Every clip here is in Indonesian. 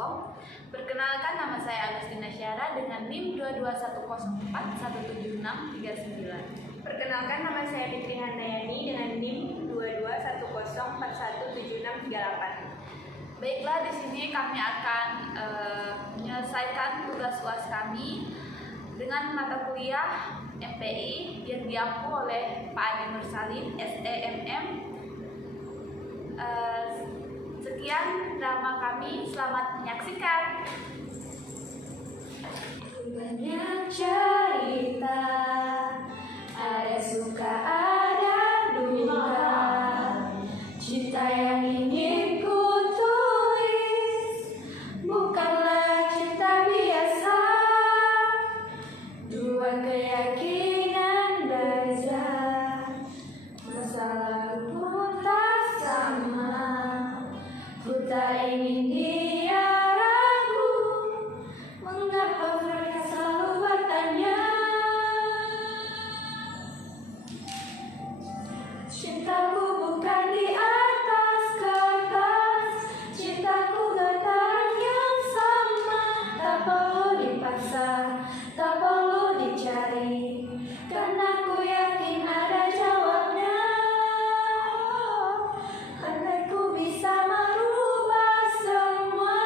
kosong. Perkenalkan, nama saya Agustina Syara dengan NIM 2210417639. Perkenalkan, nama saya Fitri Handayani dengan NIM 2210417638. Baiklah, di sini kami akan menyelesaikan tugas UAS kami dengan mata kuliah MPI yang diampu oleh Pak Adi Nursalim, SEMM. Sekian drama kami, selamat menyaksikan. Banyak cerita, ada suka ada duka, cinta yang ingin ku tulis bukanlah cinta biasa. Dua keyakinan beza, masa lalu tak sama. Ku tak ingin dia ragu, mengapa mereka selalu bertanya. Cintaku bukan di atas kertas, cintaku getaran yang sama. Tak perlu dipaksa, tak perlu dicari, karena ku yakin ada jawabnya. Andai ku bisa merubah semua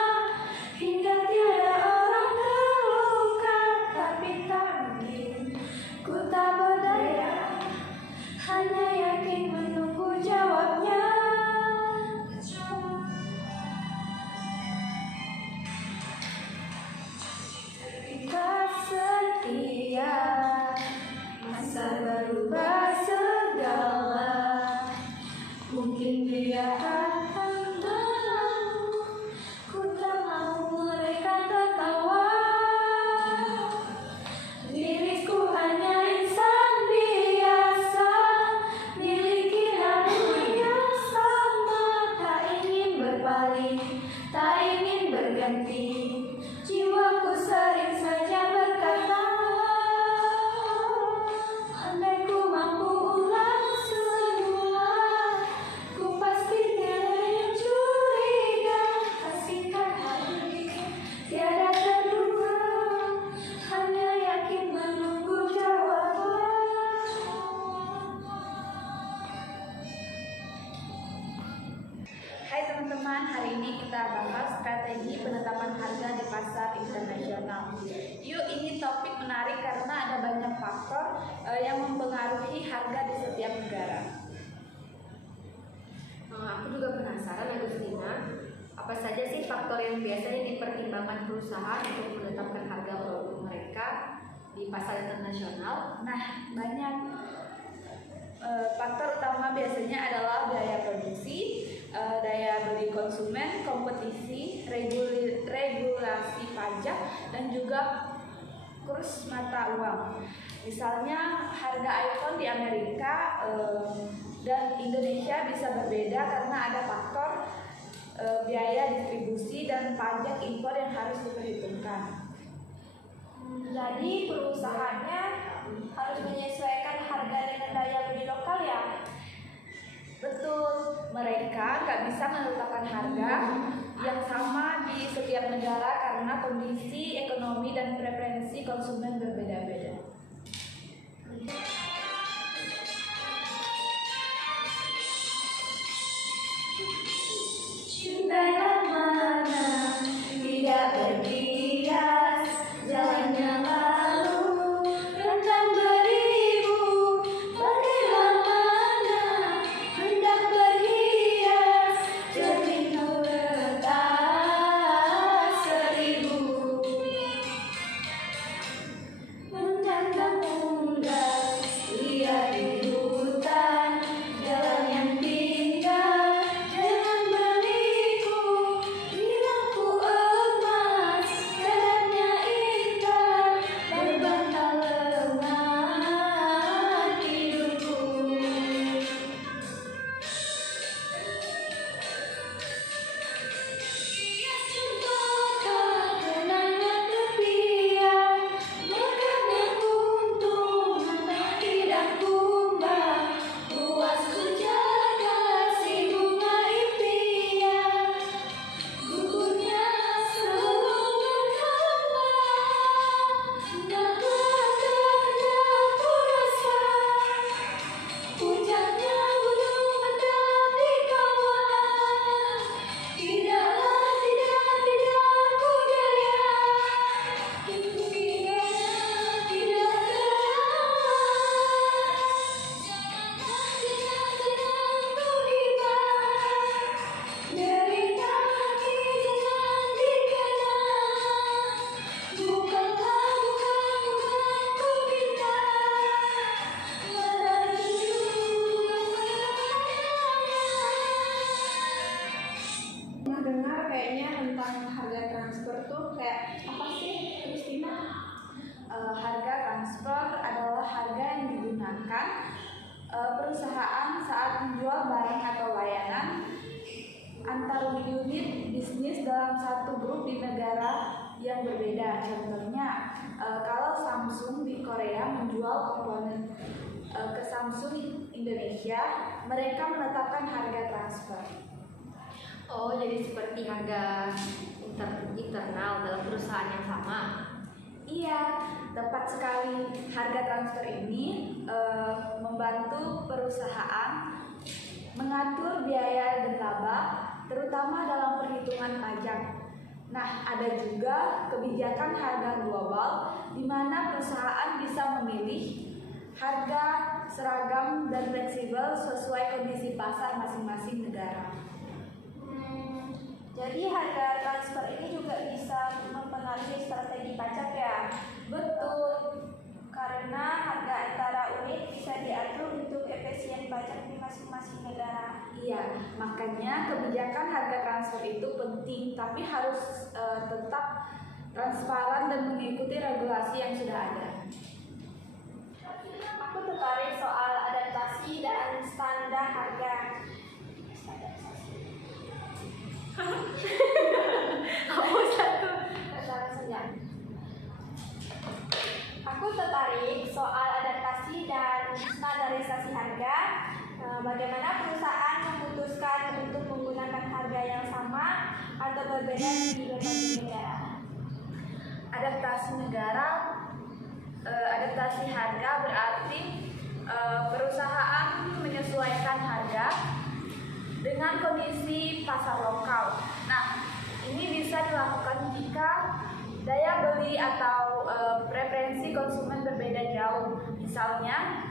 hingga tiada orang terluka, tapi tak mungkin, ku tak berdaya, hanya yakin menunggu jawabnya. Kita setia, masa berubah segala, mungkin dia akan berlalu. Ku tak mau mereka tertawa. Diriku hanya insan biasa, miliki nama yang sama. Tak ingin berpaling, tak ingin berganti, jiwaku sering saja berkata, andai ku mampu ulang semula, ku pasti tiada yang curiga. Kasihkan hati tiada terduga, hanya yakin menunggu jawaban. Hai teman-teman, hari ini kita bahas strategi penetapan harga di pasar internasional. Yuk, ini topik menarik karena ada banyak faktor yang mempengaruhi harga di setiap negara. Aku juga penasaran, Agustina, apa saja sih faktor yang biasanya dipertimbangkan perusahaan untuk menetapkan harga produk mereka di pasar internasional? Nah, banyak faktor utama biasanya adalah biaya produksi, daya beli konsumen, kompetisi, regulasi pajak, dan juga kurs mata uang. Misalnya harga iPhone di Amerika dan Indonesia bisa berbeda karena ada faktor biaya distribusi dan pajak impor yang harus diperhitungkan. Jadi perusahaannya harus menyesuaikan harga dengan daya beli lokal ya? Betul, mereka nggak bisa menetapkan harga yang sama di setiap negara karena kondisi ekonomi dan preferensi konsumen berbeda-beda. Cinta yang mana tidak berbias, jalannya lalu rentang beribu, bagaimana hendak berhias, jernih retas seribu. Menantang unggas, lihat di hutan, jalan yang tinggal, jangan berliku, transfer adalah harga yang digunakan perusahaan saat menjual barang atau layanan antar unit bisnis dalam satu grup di negara yang berbeda. Contohnya, kalau Samsung di Korea menjual komponen ke Samsung Indonesia, mereka menetapkan harga transfer. Oh, jadi seperti harga internal dalam perusahaan yang sama. Iya, tepat sekali. Harga transfer ini membantu perusahaan mengatur biaya dan laba, terutama dalam perhitungan pajak. Nah, ada juga kebijakan harga global di mana perusahaan bisa memilih harga seragam dan fleksibel sesuai kondisi pasar masing-masing negara. Jadi harga transfer ini juga bisa mempengaruhi strategi pajak ya? Betul. Karena harga antara unit bisa diatur untuk efisien pajak di masing-masing negara. Iya, makanya kebijakan harga transfer itu penting, tapi harus tetap transparan dan mengikuti regulasi yang sudah ada. Aku tertarik soal adaptasi dan standar harga. Apa satu? Aku tertarik soal adaptasi dan standarisasi harga. Bagaimana perusahaan memutuskan untuk menggunakan harga yang sama atau berbeda di berbagai negara? Adaptasi harga berarti perusahaan menyesuaikan harga dengan kondisi pasar lokal. Nah, ini bisa dilakukan jika daya beli atau preferensi konsumen berbeda jauh. Misalnya,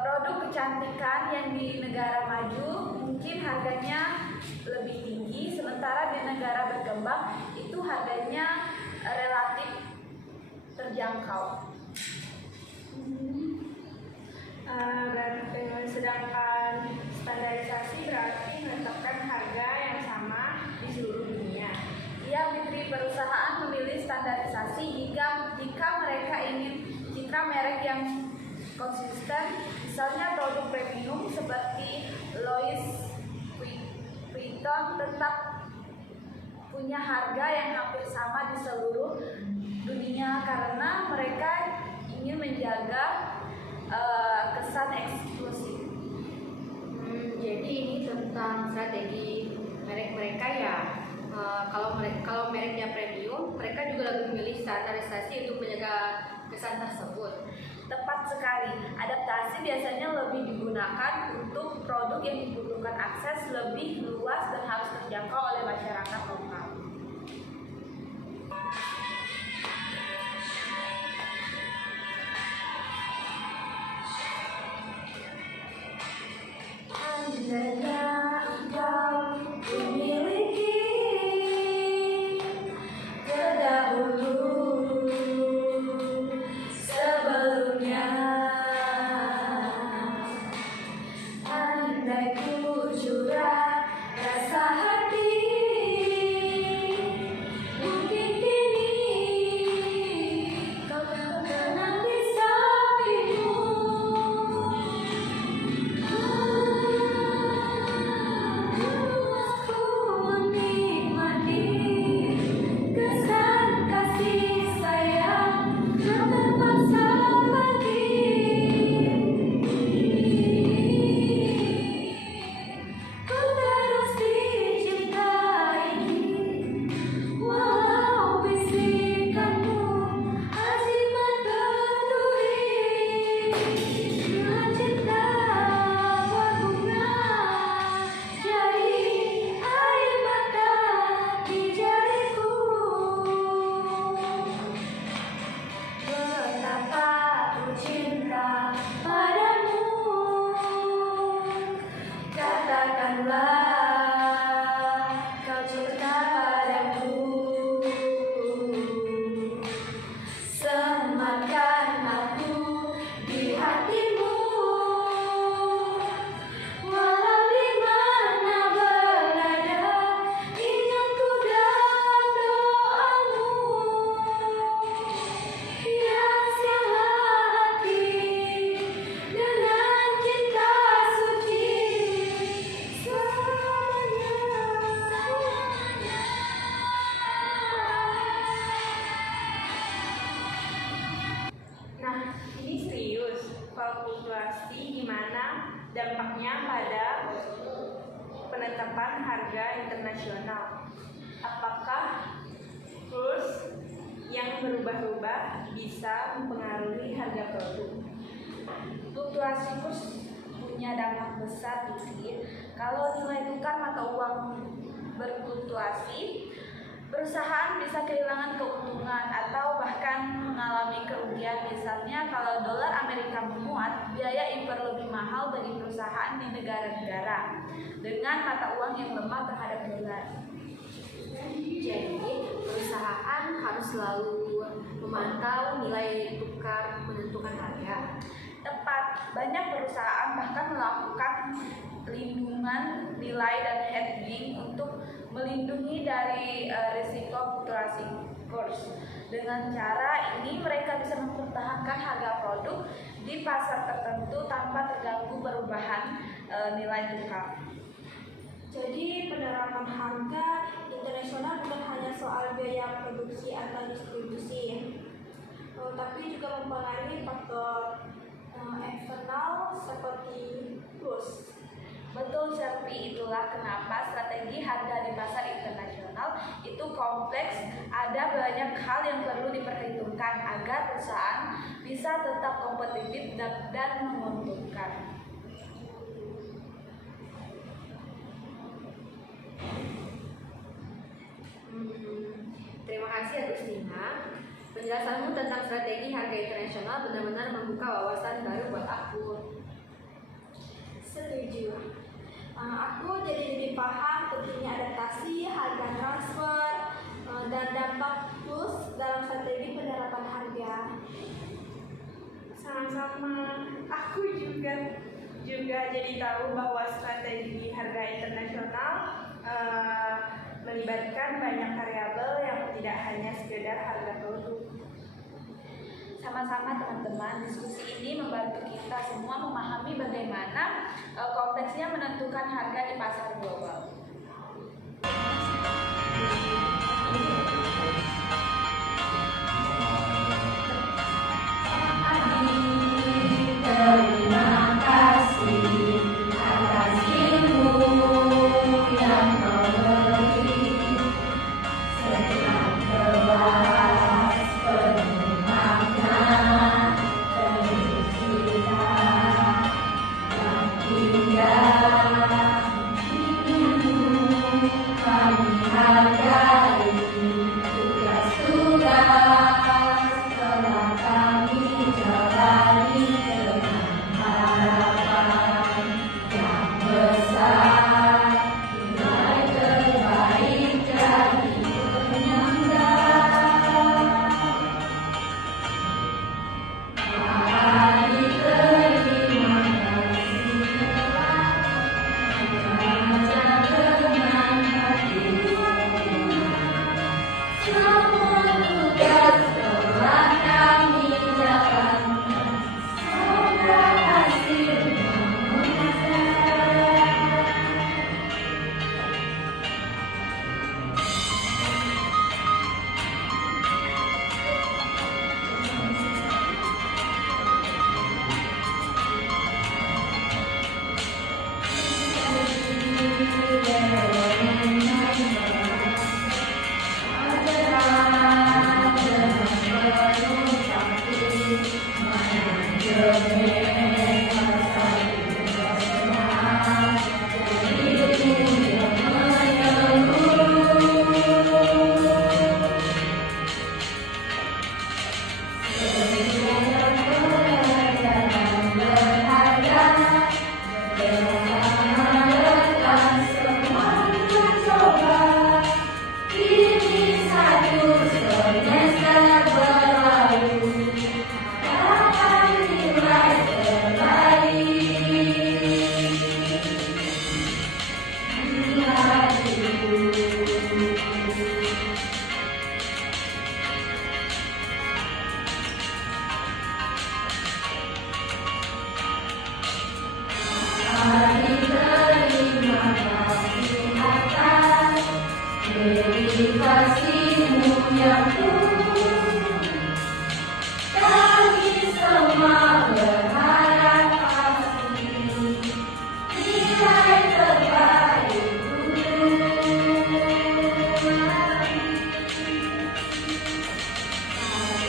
produk kecantikan yang di negara maju mungkin harganya lebih tinggi, sementara di negara berkembang itu harganya relatif terjangkau. Sedangkan standarisasi berarti menetapkan harga yang sama di seluruh dunia. Ya, Fitri, perusahaan memilih standarisasi jika mereka ingin citra merek yang konsisten, misalnya produk premium seperti Louis Vuitton tetap punya harga yang hampir sama di seluruh dunia karena mereka ingin menjaga kesan eksklusif. Jadi ini tentang strategi merek mereka ya. Kalau mereknya premium, mereka juga lebih memilih standarisasi untuk menjaga kesan tersebut. Tepat sekali. Adaptasi biasanya lebih digunakan untuk produk yang dibutuhkan akses lebih luas dan harus terjangkau oleh masyarakat lokal. Andainya engkau memiliki terdahulu sebelumnya, andai ku curah rasa hati, mungkin kini kau tenang di sampingku. dampaknya pada penetapan harga internasional. Apakah kurs yang berubah-ubah bisa mempengaruhi harga produk? Fluktuasi kurs punya dampak besar di kalau nilai tukar mata uang berfluktuasi, perusahaan bisa kehilangan keuntungan atau bahkan mengalami kerugian. Misalnya kalau dolar Amerika menguat, biaya impor lebih mahal bagi perusahaan di negara-negara dengan mata uang yang lemah terhadap dolar. Jadi, perusahaan harus selalu memantau nilai tukar menentukan harga. Tepat, banyak perusahaan bahkan melakukan pelindungan nilai dan hedging untuk melindungi dari risiko fluktuasi kurs. Dengan cara ini mereka bisa mempertahankan harga produk di pasar tertentu tanpa terganggu perubahan nilai tukar. Jadi penerapan harga internasional bukan hanya soal biaya produksi atau distribusi, tapi juga mempengaruhi faktor eksternal seperti kurs. Betul, Serpi, itulah kenapa strategi harga di pasar internasional itu kompleks. Ada banyak hal yang perlu diperhitungkan agar perusahaan bisa tetap kompetitif dan menguntungkan. Terima kasih Agustina. Penjelasanmu tentang strategi harga internasional benar-benar membuka wawasan baru buat aku. Setuju. Aku jadi lebih paham pentingnya adaptasi, harga transfer, dan dampak kurs dalam strategi penerapan harga. Sama-sama, aku juga jadi tahu bahwa strategi harga internasional melibatkan banyak variabel yang tidak hanya sekedar harga produk. Sama-sama teman-teman, diskusi ini membantu kita semua memahami bagaimana kompleksnya menentukan harga di pasar global. Terima kasih atas ilmu yang kau beri, senang terbahas penuh makna penuh cerita yang indah.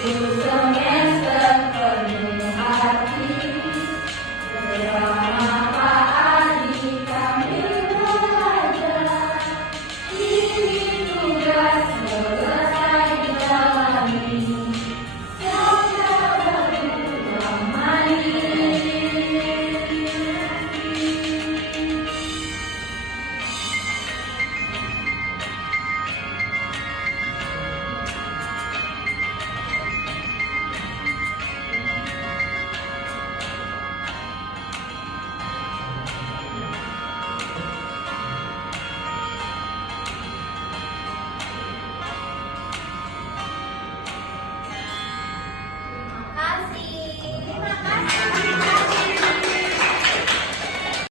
Ku